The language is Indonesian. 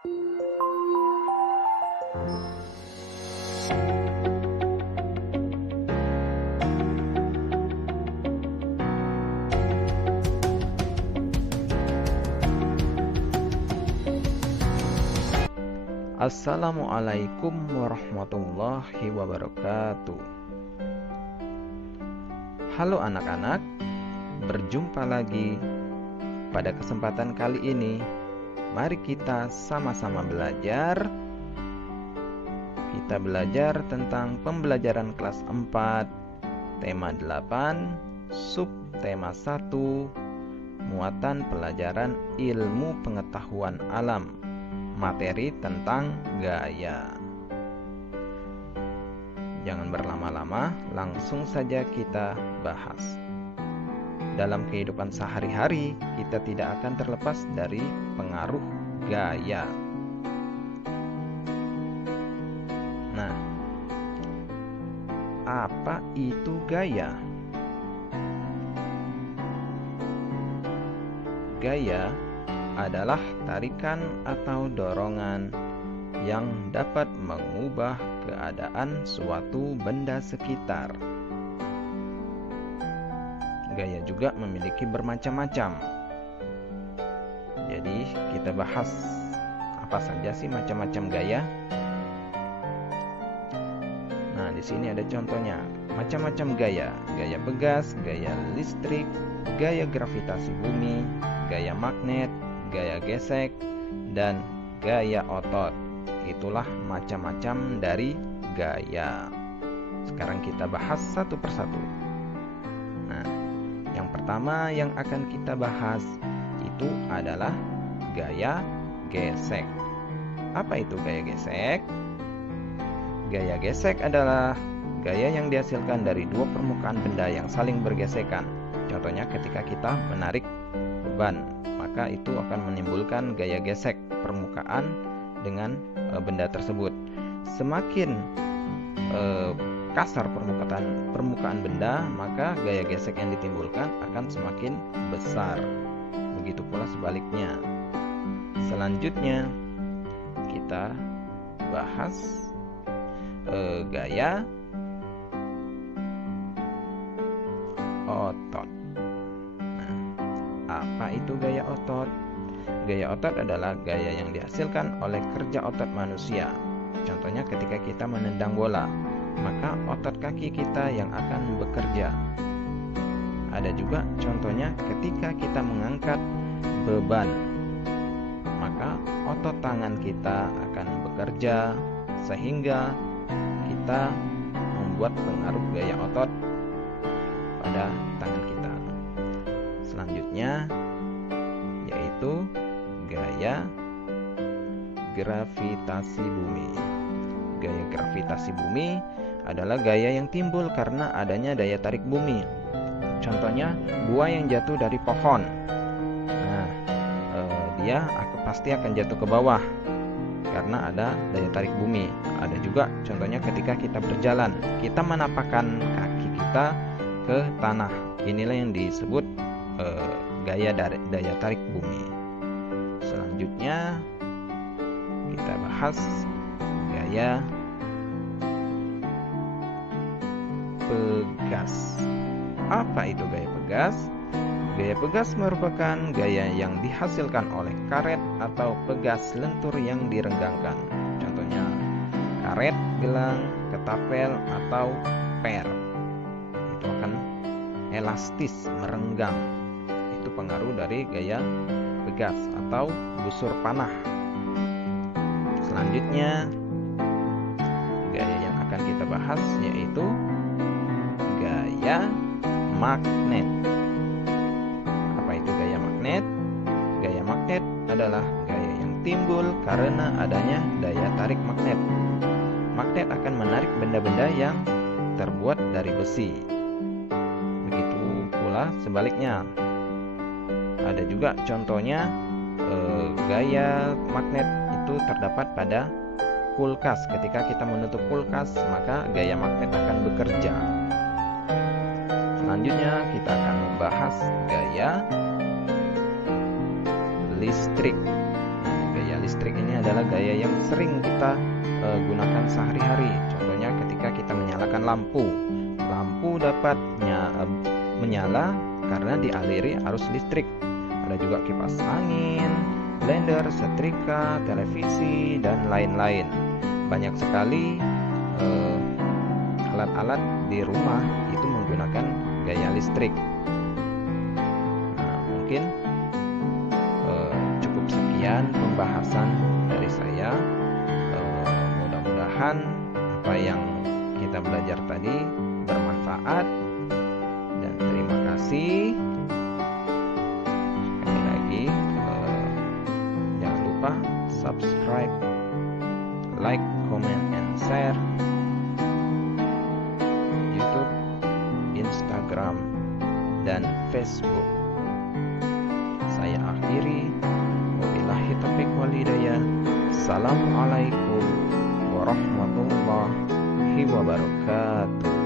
Assalamualaikum warahmatullahi wabarakatuh. Halo anak-anak, berjumpa lagi. Pada kesempatan kali ini, mari kita sama-sama belajar. Kita belajar tentang pembelajaran kelas 4, tema 8, subtema 1, muatan pelajaran ilmu pengetahuan alam. Materi tentang gaya. Jangan berlama-lama, langsung saja kita bahas. Dalam kehidupan sehari-hari, kita tidak akan terlepas dari pengaruh gaya. Nah, apa itu gaya? Gaya adalah tarikan atau dorongan yang dapat mengubah keadaan suatu benda sekitar. Gaya juga memiliki bermacam-macam. Jadi, kita bahas apa saja sih macam-macam gaya. Nah, di sini ada contohnya. Macam-macam gaya. Gaya pegas, gaya listrik, gaya gravitasi bumi, gaya magnet, gaya gesek, dan gaya otot. Itulah macam-macam dari gaya. Sekarang kita bahas satu persatu. Nah, yang pertama yang akan kita bahas itu adalah gaya gesek. Apa itu gaya gesek? Gaya gesek adalah gaya yang dihasilkan dari dua permukaan benda yang saling bergesekan. Contohnya ketika kita menarik beban, maka itu akan menimbulkan gaya gesek permukaan dengan benda tersebut. Semakin kasar permukaan benda, maka gaya gesek yang ditimbulkan akan semakin besar. Begitu pula sebaliknya. Selanjutnya kita bahas gaya otot. Apa itu gaya otot? Gaya otot adalah gaya yang dihasilkan oleh kerja otot manusia. Contohnya ketika kita menendang bola, maka otot kaki kita yang akan bekerja. Ada juga contohnya ketika kita mengangkat beban, maka otot tangan kita akan bekerja sehingga kita membuat pengaruh gaya otot pada tangan kita. Selanjutnya yaitu gaya gravitasi bumi. Gaya gravitasi bumi adalah gaya yang timbul karena adanya daya tarik bumi. Contohnya buah yang jatuh dari pohon. Nah, dia pasti akan jatuh ke bawah karena ada daya tarik bumi. Ada juga contohnya ketika kita berjalan, kita menapakkan kaki kita ke tanah. Inilah yang disebut gaya daya tarik bumi. Selanjutnya kita bahas gaya pegas. Apa itu gaya pegas? Gaya pegas merupakan gaya yang dihasilkan oleh karet atau pegas lentur yang direnggangkan. Contohnya karet, gelang, ketapel, atau per. Itu akan elastis, merenggang. Itu pengaruh dari gaya pegas atau busur panah. Selanjutnya gaya yang akan kita bahas yaitu gaya magnet. Apa itu gaya magnet? Gaya magnet adalah gaya yang timbul karena adanya daya tarik magnet. Magnet akan menarik benda-benda yang terbuat dari besi. Begitu pula sebaliknya. Ada juga contohnya gaya magnet itu terdapat pada kulkas. Ketika kita menutup kulkas, maka gaya magnet akan bekerja. Selanjutnya kita akan membahas gaya listrik. Gaya listrik ini adalah gaya yang sering kita gunakan sehari-hari. Contohnya ketika kita menyalakan lampu. Lampu dapat menyala karena dialiri arus listrik. Ada juga kipas angin, blender, setrika, televisi, dan lain-lain. Banyak sekali alat-alat di rumah itu menggunakan gaya listrik. Nah, mungkin cukup sekian pembahasan dari saya. Mudah-mudahan apa yang kita belajar tadi bermanfaat, dan terima kasih. Sekali lagi, jangan lupa subscribe, like, comment, and share YouTube, Instagram, dan Facebook. Saya akhiri. Wabillahi taufiq wal hidayah. Assalamualaikum warahmatullahi wabarakatuh.